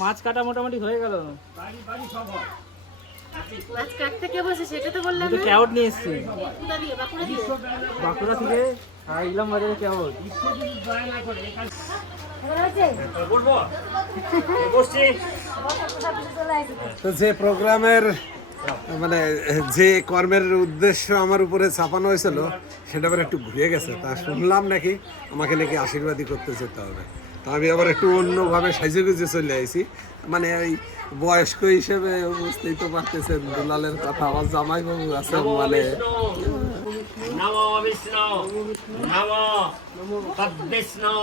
মাছ কাটা মোটামুটি হয়ে গেল। মাছ কাটতে কে বসে সেটা তো বললাম তো না। ক্যাওট নিয়ে এসেছি কোথা দিয়ে? বাঁকুড়া দিয়ে? বাঁকুড়া থেকে ইলাম বাজারে ক্যাওট। তো যে প্রোগ্রামের মানে যে কর্মের উদ্দেশ্য আমার উপরে চাপানো হয়েছিল সেটা আবার একটু ঘুরে গেছে। তা শুনলাম নাকি আমাকে নাকি আশীর্বাদই করতে যেতে হবে। তা আমি আবার একটু অন্যভাবে সাইজে গুজে চলে আইছি। মানে ওই বয়স্ক হিসেবে বুঝতেই তো পারতেছেন দুলালের কথা। আমার জামাই বাবু আছে মানে নমো বিষ্ণু নমো তদ্বিষ্ণু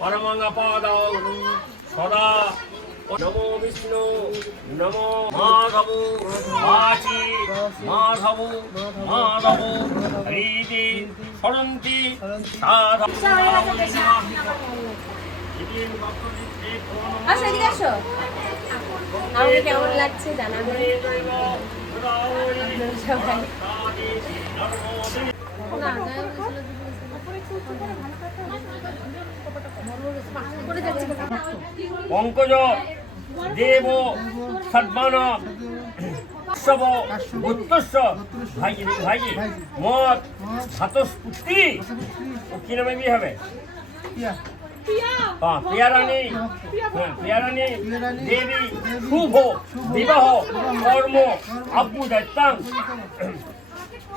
পরমঙ্গপদ সদা নমো বিষ্ণু নমো মাধব মাছি মাধব মাধব হরিদি সরন্তি সাধব আসো এদিকে আসো। আমাকে কেমন লাগছে জানাবে সবাই। পঙ্কজ দেব সদ্মান উৎসব বৈত্যস্য ভাই ভাই মত ভাতস্পুতি ও কি নামে বিয়ে হবে? প্রিয়ারানী প্রিয়ারানী দেবী শুভ বিবাহ কর্ম আব্বুদায়িত্বাং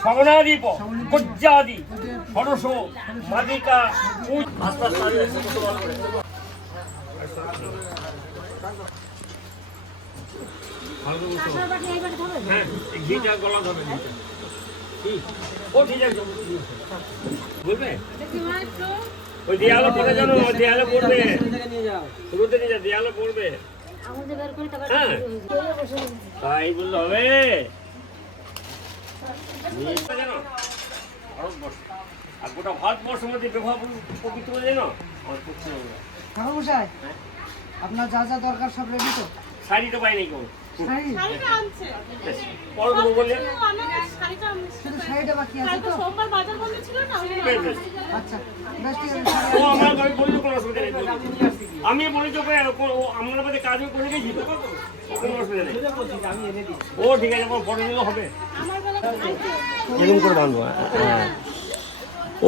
শগনাদীপ গজ্জাদি ষোড়শ মাদিকা হ্যাঁ ঘিটা গলা ধরে ও ঠিক আছে বলবে ওই দেয়ালে পড়ে জানো দেয়ালে পড়বে শুরুতে নিয়ে যা দেয়ালে পড়বে হ্যাঁ তাই বললে হবে জানো ভারতবর্ষ আর গোটা ভারতবর্ষের মধ্যে বিবাহ পবিত্র জানো আমার পক্ষে ঠাকুর মশাই আপনার যা যা দরকার সব রেডি তো? শাড়ি তো পাই নাই কেউ শাড়ি শাড়িটা আনছে। পরে দেবো বললে শাড়িটা শুধু শাড়িটা বাকি আছে কালকে তো? সোমবার বাজার বন্ধ ছিল না? বেশ, বেশ। আচ্ছা বেশ ঠিক আছে শাড়ি ও আমার ঘরে বলি তো কোনো অসুবিধা নেই আমি বলি তো আমার মধ্যে কাজও করে গেছি তো কোনো অসুবিধা নেই ও ঠিক আছে আমার পরে দিলেও হবে এরকম করে বাঁধবো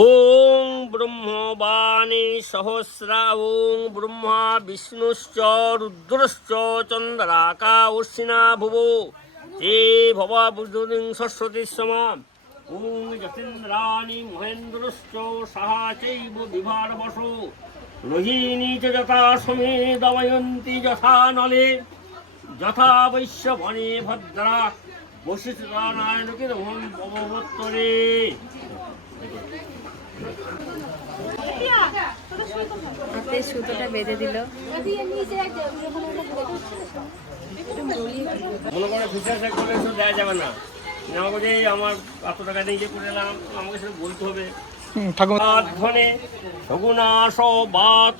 ওং ব্রহ্মবাণী সহস্রা ওং ব্রহ্মা বিষ্ণুশ্চ রুদ্রশ্চ চন্দ্রাকা অশ্বিনা ভুব তে ভবা বুদ্ধদিং সরস্বতী সমা ওং যতীন্দ্রাণী মহেন্দ্রশ্চ সাহা চৈব বিভার বসো রোহিণী চ যথা সমে দময়ন্তী যথা নলে যথা বৈশ্যবনে ভদ্রা বশিষ্ঠা নারায়ণকে ভবত্তরে হাতে সুতোটা বেঁধে দিল। মনে করে ফিচার চেক করলে সব দেওয়া যাবে না আমাকে যে আমার এত টাকা দিয়ে করে এলাম আমাকে সেটা বলতে হবে ধনে সগুণাস বাত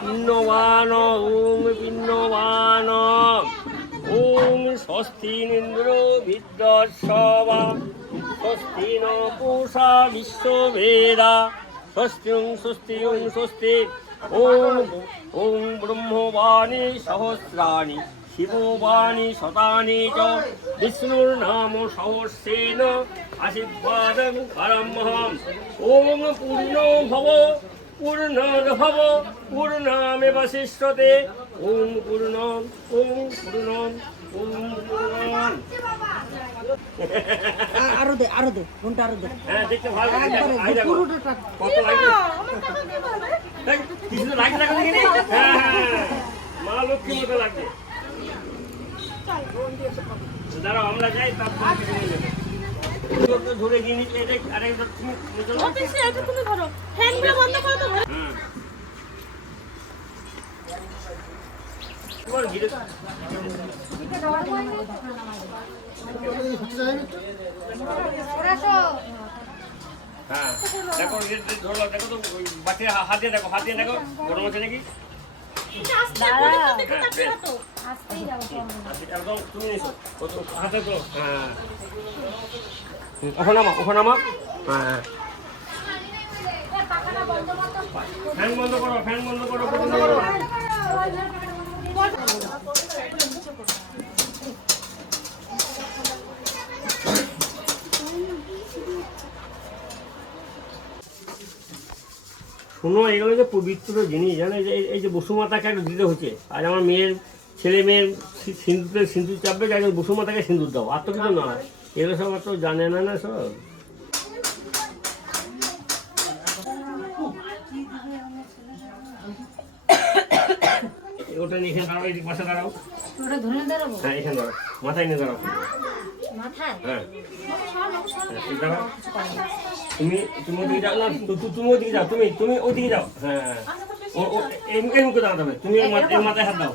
পিণ্যবান ওং পিণ্যবান ওং স্বস্তি ইন্দ্র বিদ্যস্বা স্বস্তি ন পুষা বিশ্ববেদা স্বস্তি ওং স্বস্তি ওং স্বস্তি ওং ওং ব্রহ্মবাণী সহস্রাণি শিববাণী শতানি চ বিষ্ণুর্নাম সহস্রেণ আশীর্বাদং পরমহম ওং পূর্ণো ভব পূর্ণর্ভব পূর্ণমেব শিষ্যতে ওং পূর্ণম ওং পূর্ণম ওং পূর্ণম আরো দে ফোনটা আরো দে। হ্যাঁ দেখতে ভালো লাগে আই দেখো কত লাগে এই কিছু লাগে না হ্যাঁ হ্যাঁ মা লক্ষ্মী মতো লাগবে দাঁড়াও আমরা যাই তারপর ধরে গিয়ে নিচে আরেকটা তুমি অফিসে এটা তুমি ধরো ফ্যানগুলো বন্ধ করো তো। হুম তোমার ঘিরে হ্যাঁ দেখো ধরো দেখো তো বাচ্চা হাত দিয়ে দেখো গরম আছে নাকি আস্তে করে তো দেখে তাকিয়ে তো। একদম তুমি হাতে তো হ্যাঁ ওখানে আমার হ্যাঁ ফ্যান বন্ধ করো শোনো, এগুলো যে পবিত্র জিনিস জানো, এই যে বসুমাতাকে একটা দিতে হচ্ছে। আজ আমার মেয়ের ছেলে মেয়ের সিঁদুর চাপবে, যাই বসুমাতাকে সিঁদুর দাও, আর তো কিছু না। এগুলো সব তো জানে না না সব। ওটা নিয়ে এখানে দাঁড়াও, এই পাশে দাঁড়াও। ওটা ধরে দাঁড়াবো হ্যাঁ এখানে দাঁড়াও, মাথায় নিয়ে দাঁড়াও। মাথায়। হ্যাঁ দাঁড়াও। তুমি ওদিকে যাও না, তুমি ওদিকে যাও, তুমি ওদিকে যাও। হ্যাঁ এই মুখে দাঁড়াতে হবে, তুমি এই মাথায় হাত দাও।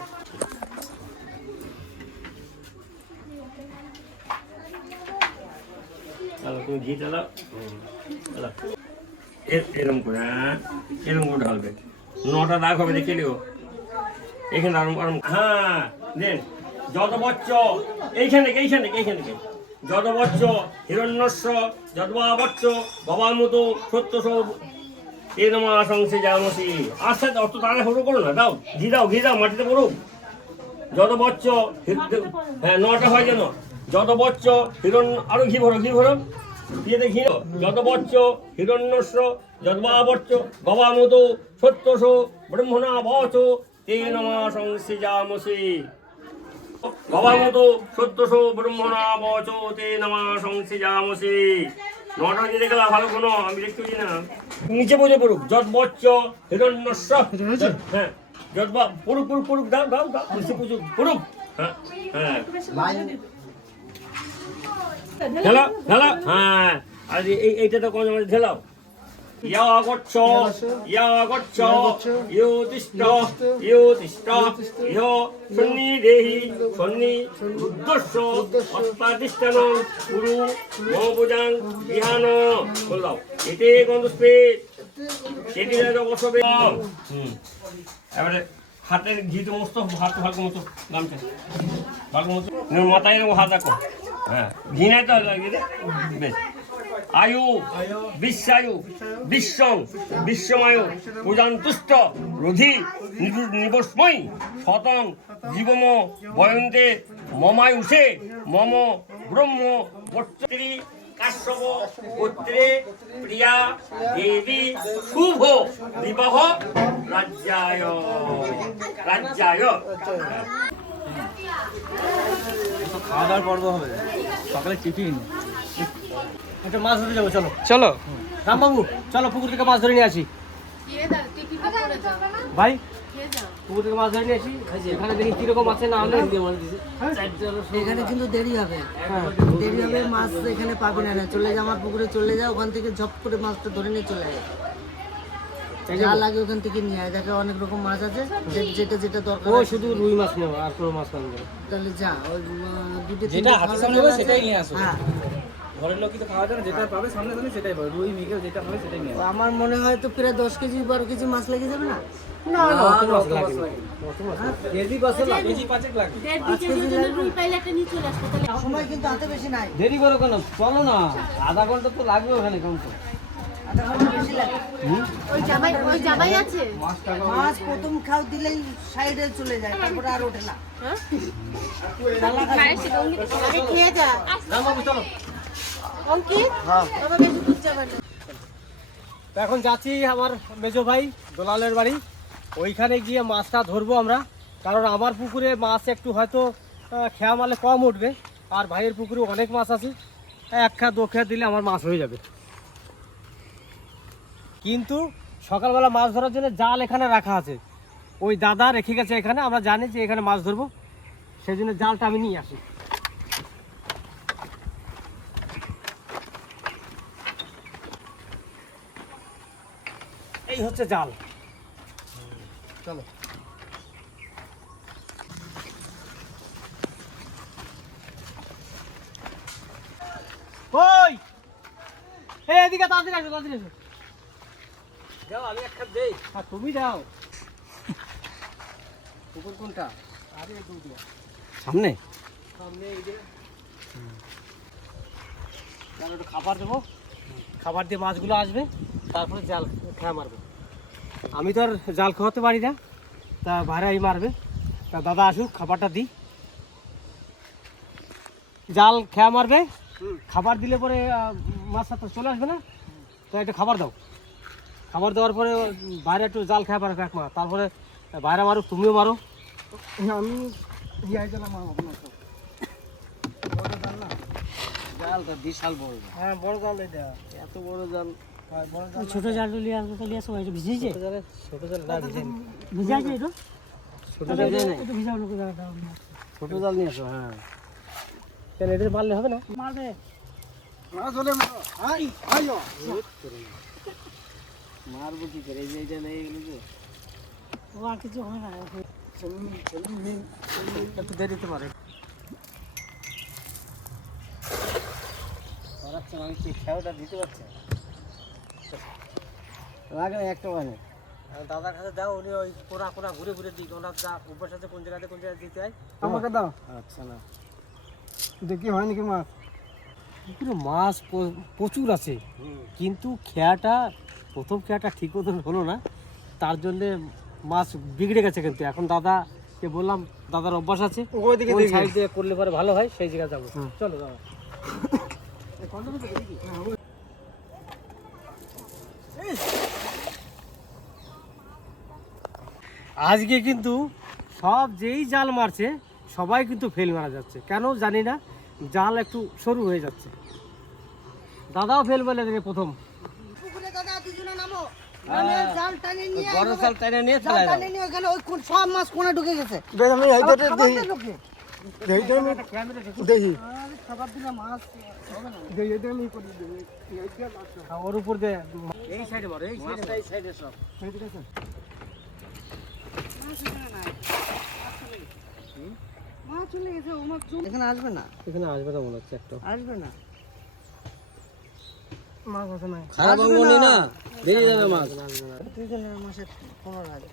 তুমি ঘিটা দাও, এরম করে, হ্যাঁ এরম করে ঢালবে। 9টা দাগ হবে, দেখে নিও। এইখানে আরম আরম, হ্যাঁ দেন। যদবচ্চ, এইখানে যদবচ্চ হিরণ্যস্য যদ্বাবচ্চ ভবামুত সত্যস এ নমা সংসে যামসি। আস্তে অত তাড়া শুরু করো না, দাও ঘি দাও মাটিতে পড়ুক। যদবচ্চ, হ্যাঁ 9টা হয় যেন। যদবচ্চ হিরণ্য, আরো ঘি ভরো ইয়েতে ঘি। যদবচ্চ হিরণ্যস্য যদ্বাবচ্চ ভবামুত সত্যস ব্রহ্মণা বচ তে নমা সংসে যামসি। ভবামতো সত্যস ব্রহ্মণা বচ তে নমা সংসে যামসি। 9টা দিয়ে দেখলা ভালো কোনো, আমি দেখতে পাচ্ছি না। নিচে বসে পড়ুক। যদ্বচ্চ হিরণ্যস্য, হ্যাঁ যদ্বা পড়ুক দাও বেশি পড়ুক। হ্যাঁ ঢেলা, হ্যাঁ। আর এইটা তো কোন ঢেলাও। ইয়াগচ্ছ ইয়োতিষ্ঠ ইহ সন্নিদেহি সন্নিবুদ্ধস্য অস্তাদিষ্টান কুরু মপূজান বিহান। বললাম এতে গন্ধস্পে সেটি বসবে। এবারে হাতের ঘিতে মস্ত, হাত ভালো মতো গামছা ভালো মতো মাথায় হাত রাখো। হ্যাঁ ঘি নাই তো বেশ। আয়ু বিশ্বায়ু বিশ্বং বিশ্বমায়ু পূজান্তুষ্ট রোধি নিবস্ময়ী শতং জীবম বয়ন্তে মমায়ুষে মম ব্রহ্ম বর্তী কাশ্যপ গোত্রে প্রিয়া দেবী শুভ বিবাহ রাজ্যায়। খাওয়া দাওয়ার পর্ব হবে, সকালে টিফিন। একটা মাছ ধরে যাবো, চলো রামবাবু, চলো পুকুর থেকে মাছ ধরে নিয়ে আসি। ভাই পুকুর থেকে মাছ ধরে নিয়ে আসি, এখানে দেখি কিরকম আছে না হলে। এখানে কিন্তু দেরি হবে, মাছ এখানে পাবি না। চলে যা আমার পুকুরে, চলে যা, ওখান থেকে ঝপ করে মাছটা ধরে নিয়ে চলে যায়। যা লাগে ওখান থেকে নিয়ে আয়, দেখে অনেক রকম মাছ আছে, যেটা দরকার। ও শুধু রুই মাছ নেবো, আর কোনো মাছ নেবো। তাহলে যা ওই দুটো যেটা হাতের সামনে হবে সেটাই নিয়ে আসো। হ্যাঁ ঘরের লোক তো খাওয়া যায় না, যেটা পাবে সামনে সেটাই পাবে। রুই মিগেল যেটা হবে সেটাই নিয়ে আসো। আমার মনে হয় তো প্রায় 10 কেজি 12 কেজি মাছ লেগে যাবে না? কেজি 5 লাগবে। সময় কিন্তু হাতে বেশি নাই, দেরি করো কেন, চলো না, আধা ঘন্টা তো লাগবে ওখানে কম তো। আধা ঘন্টা বেশি লাগে। ওই জামাই আছে। মাছ প্রথম খাও দিলেই সাইডে চলে যায়, তারপরে আর ওঠে না। আগে খেয়ে যা। চলো অঙ্কিত, বাবা বেশি দুধ যাবে না। তো এখন যাচ্ছি আমার মেজো ভাই দোলালের বাড়ি, ওইখানে গিয়ে মাছটা ধরবো আমরা। কারণ আমার পুকুরে মাছ একটু হয়তো খেয়া মালে কম উঠবে, আর ভাইয়ের পুকুরে অনেক মাছ আছে, 1 খেয়া 2 খেয়া দিলে আমার মাছ হয়ে যাবে। কিন্তু সকালবেলা মাছ ধরার জন্য জাল এখানে রাখা আছে, ওই দাদা রেখে গেছে এখানে, আমরা জানি যে এখানে মাছ ধরবো, সেই জন্য জালটা আমি নিয়ে আসি। এই হচ্ছে জাল, চলো। ওই এদিকে তাড়াতাড়ি আসো, যাও, আমি একটা দেই। হ্যাঁ তুমি যাও। পুকুর কোনটা? আরে সামনে এই যে একটু খাবার দেবো, খাবার দিয়ে মাছগুলো আসবে, তারপরে জাল খেয়া মারবে। আমি তো আর জাল খাওয়াতে পারি না, তা ভাড়াই মারবে। তা দাদা আসুক, খাবারটা দিই। জাল খেয়া মারবে, খাবার দিলে পরে মাছটা তো চলে আসবে না, তো একটা খাবার দাও। খাবার দেওয়ার পরে বাইরে একটু জাল খেয়ে পারো এক মাছ, তারপরে বাইরে মারো, তুমিও মারো। আমি ইয়ে গেলাম আপনার জালটা বিশাল বড়। হ্যাঁ বড় জাল এটা, এত বড় জাল। বড় জাল ছোট জালটা নিয়ে আসবো, তাহলে আসবো, এটা ভিজেছে, ছোট জাল না, ভিজে আছে এটা, ছোট জাল দিয়ে নেই, একটু ভিজাও লোক জালটা ছোট জাল নিয়ে আসো। হ্যাঁ কেন এদের মারলে হবে না? মারবে। মাছ হলে আই আইও মারবো কি করে, এই যে এটা নেই এগুলো যে ও আর কিছু হয় না। একটু দেরিতে মারে। মারাচ্ছে আমি কি খেয়ালটা দিতে পারছি লাগে না একটা মানে। দাদার কাছে দাও, উনি ওই কোনা কোনা ঘুরে ঘুরে দিই, ওনার যা অভ্যাস আছে কোন জায়গাতে দিতে হয়। আমাকে দাও। আচ্ছা না, দেখি হয় নাকি মাছ। পুকুরে মাছ প্রচুর আছে, কিন্তু খেয়াটা প্রথম খেয়াটা ঠিক মতন হলো না, তার জন্যে মাছ বিগড়ে গেছে। কিন্তু এখন দাদাকে বললাম, দাদার অভ্যাস আছে ওইদিকে কোন সাইড দিয়ে করলে পরে ভালো হয়, সেই জায়গায় যাবো। চলো দাদা। আজকে কিন্তু সব যেই জাল মারছে সবাই কিন্তু ফেল মারা যাচ্ছে, কেন জানি না, জাল একটু সরু হয়ে যাচ্ছে। দাদাও ফেল বলে দেবে প্রথম। পুকুরে দাদা দুজনে নামো, নামে জাল টানে নিয়ে বড় জাল টানে নিয়ে জাল ফেলাই দাও। টানে নিয়ে ওখানে ওই সব মাছ কোণে ঢুকে গেছে। আমি এইটাতে দেখি ঢুকে দেখি আমি দেখি খাবার দিলে মাছ হবে না। দেখি এটা আমি করি দেখি এইটা লাগছে ওর উপর দিয়ে এই সাইডে মারো, এই সাইডে, এই সাইডে সব। ঠিক আছে মাছ চলে গেছে, ও মাছ এখানে আসবে না, এখানে আসবে না মনে হচ্ছে একটা। আসবে না। মাছ আছে না খারাপ মনে না, বেরিয়ে যাবে মাছ। দুজনের মাসে 15,000।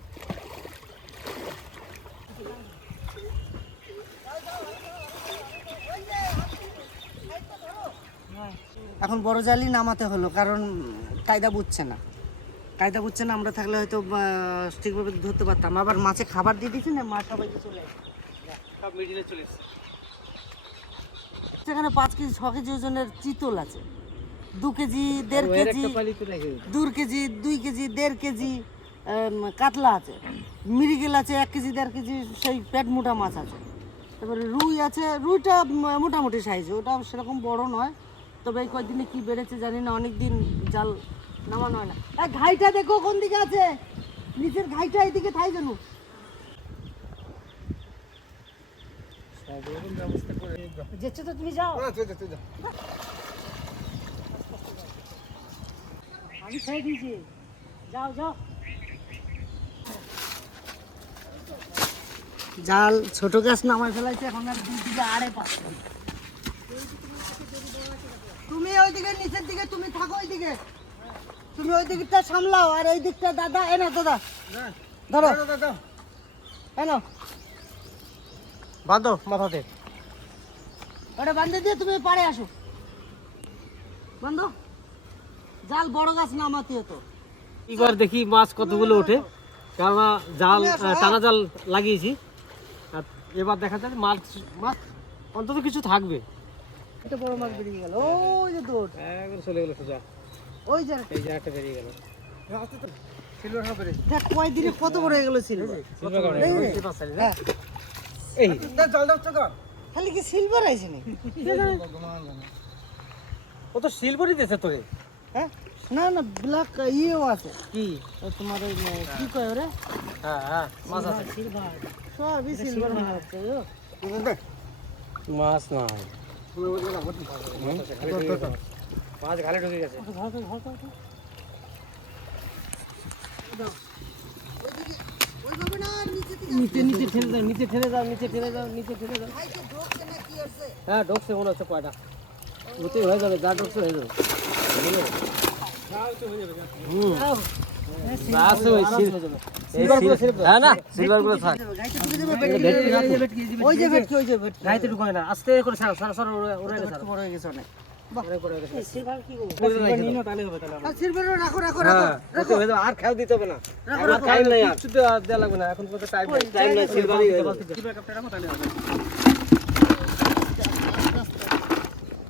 এখন বড় জালই নামাতে হলো, কারণ কায়দা বুঝছে না, কায়দা বুঝছে না। আমরা থাকলে হয়তো ঠিকভাবে ধরতে পারতাম। আবার মাছে খাবার দিয়ে দিচ্ছি না, মাছ সবাই চলে আসে। সব মিডিলে চলে এসছে। সেখানে 5 কেজি 6 কেজি ওজনের চিতল আছে, 2 KG 1.5 KG, 2 KG 2 KG 1.5 KG কাতলা আছে, মৃগেল আছে 1 কেজি 1.5 কেজি, সেই পেট মোটা মাছ আছে। তারপরে রুই আছে, রুইটা মোটামুটি সাইজ, ওটা সেরকম বড় নয়। তবে এই কয়েকদিনে কি বেড়েছে জানি না, অনেক দিন জাল নামানো হয় না। ঘাইটা দেখো কোন দিকে আছে, নিচের ঘাইটা এইদিকে থাই জানো। যেচ্ছে তো তুমি যাও, আমি ছেড়ে দিয়েছি, যাও যাও। জাল ছোট গাছ নামায় ফেলাইছে, এখন আর 2 দিকে আড়ে পাচ্ছে। তুমি ওইদিকে নিচের দিকে তুমি থাকো, ওইদিকে তুমি ওই দিকটা সামলাও, আর এই দিকটা দাদা এনো, দাদা ধরো এনো, বাঁধো মাথাতে। ওটা বান্ধে দিয়ে তুমি পাড়ে আসো, বান্ধো। জাল বড় গাছ নামাতে হতো। এবার দেখি মাছ কতগুলো ওঠে, কারণ জাল টানা জাল লাগিয়েছি। আর এবার দেখা যাবে মাছ মাছ অন্তত কিছু থাকবে। একটা বড় মাছ বেরিয়ে গেল, ওই যে দৌড়, একবার চলে গেলো সোজা, ওই যে এই যে একটা বেরিয়ে গেল। দেখ কয়দিনে কত বড় হয়ে গেল সিলভার। হ্যাঁ, এই খালি কি সিলভার আইছে নাকি? ও তো সিলভারই দিয়েছে তোরে। হ্যাঁ, না না ব্ল্যাক ইয়েও আছে, কি ওই তোমার ওই কি কয় ওরে, হ্যাঁ হ্যাঁ মাছ আছে, সবই সিলভার মনে হচ্ছে গো। মাছ নাই, মাছ ঘালে ঢুকে গেছে। ওইভাবে না, নিচে থেকে নিচে নিচে ঠেলে দাও, নিচে ঠেলে দাও, নিচে ঠেলে দাও, নিচে ঠেলে দাও। ভাই তো ঢোকছে না কি হচ্ছে? হ্যাঁ ঢোকছে মনে হচ্ছে কয়টা, ওতেই হয়ে যাবে, যা ঢোকছে হয়ে যাবে। হ্যাঁ না সিলভারগুলো থাক, গাইতে ঢুকে যাবে, ভেটকি। ওই যে ভেটকি, ওই যে ভেটকি গাইতে ঢুকায় না, আস্তে করে ছাড়ো, ছাড়ো ছাড়ো, ওরা একটু বড় হয়ে গেছে অনেক। সিলভার কি করবো? আর সিলভার রাখো রাখো রাখো হ্যাঁ ওতে হয়ে যাবে, আর খেয়াল দিতে হবে না, আর টাইম নাই, আর কিছু দেওয়া লাগবে না, এখন কত টাইম নাই, টাইম নাই, সিলভারই হয়ে যাবে।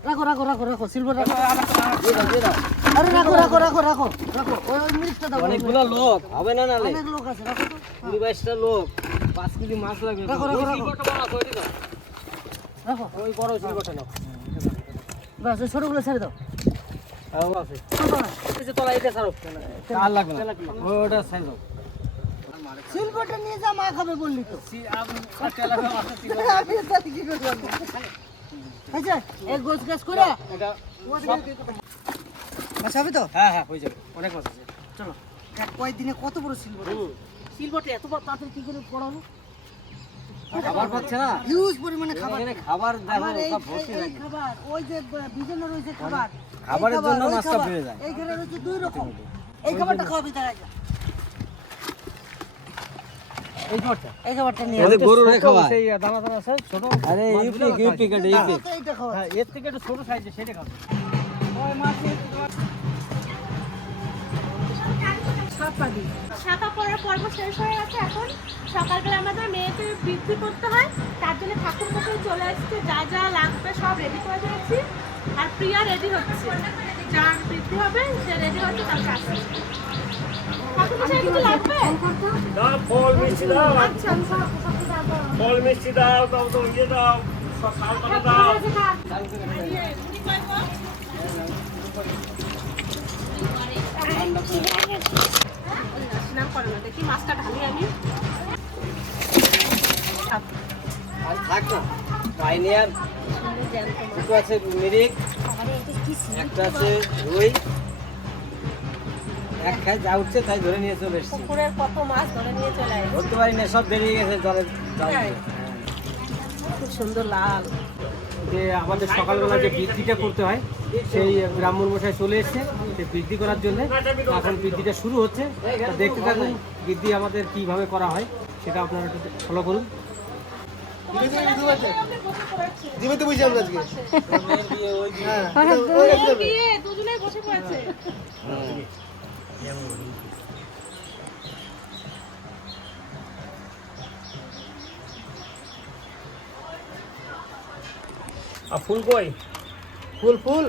রাখো রাখো রাখো রাখো সিলভার রাখো আরে রাখো রাখো রাখো রাখো রাখো ওই মিক্সটা দাও অনেকগুলো লোক হবে না নালে অনেক লোক আছে রাখো তো 22টা লোক 5 কেজি মাছ লাগবে রাখো রাখো রাখো রাখো ওই বড় সিলভারটা নাও বাস ওই ছোটগুলো ছেড়ে দাও আছে এই যে তোলা এটা ছাড়ো আর লাগবে না ওটা ছাড় দাও সিলভারটা নিয়ে যা মা খাবে বললি তো আমি তাহলে কি করলাম আচ্ছা এক গোছ গাছ করে এটা মাছ হবে তো হ্যাঁ হ্যাঁ হয়ে যাবে অনেক মাছ আছে চলো কয়েকদিনে কত বড় সিলভার সিলভারটা এত তাড়াতাড়ি কি করে পড়াবো খাবার পাচ্ছে না হিউজ পরিমাণে খাবার এখানে খাবার দেখো আমার এই সব ভর্তি এই থাকে খাবার ওই যে বিজন্য রয়েছে খাবার খাবারের জন্য মাছটা বেড়ে যায় এইখানে রয়েছে দুই রকম এই খাবারটা খাওয়াবি তার আগে এই খাবারটা এই খাবারটা নিয়ে ওদের গরুরে খাওয়া সেই দানা দানা আছে ছোট আরে ইউপি কাটে ইউপি এইটা খাওয়া হ্যাঁ এর থেকে একটু ছোট সাইজে সেটা খাবে শাখা পড়ার পর্ব শেষ হয়ে গেছে। এখন সকালবেলা আমাদের মেয়েকে বৃদ্ধি করতে হয়, তার জন্য ঠাকুর মশাই চলে আসছে, যা যা লাগবে সব রেডি করে দিয়েছি। আর প্রিয়া রেডি হচ্ছে, যার বৃদ্ধি হবে সে রেডি হচ্ছে, তার কাছে ঠাকুর মশাই কিছু লাগবে। দাও ফল মিষ্টি দাও, আচ্ছা ফল মিষ্টি দাও, দাও তো ইয়ে দাও, সব শাল পাতা দাও। স্নান করে না, দেখি মাছটা ঢালি আমি। আর থাক না পাইনিয়ার দুটো আছে মিরিক একটা আছে রুই এক খায় যা উঠছে তাই ধরে নিয়ে চলে এসেছি পুকুরের কত মাছ ধরে নিয়ে চলে আসে, ধরতে পারি না সব বেরিয়ে গেছে জলের খুব সুন্দর লাল। যে আমাদের সকালবেলা যে বৃদ্ধিটা করতে হয় সেই ব্রাহ্মণ মশাই চলে এসেছে সেই বৃদ্ধি করার জন্য এখন বৃদ্ধিটা শুরু হচ্ছে তা দেখতে থাকুন বৃদ্ধি আমাদের কিভাবে করা হয় সেটা আপনারা একটু ফলো করুন জিমেতে বুঝি আমরা আজকে বিয়ে দুজনেই বসে পড়েছে। আর ফুল কই? ফুল ফুল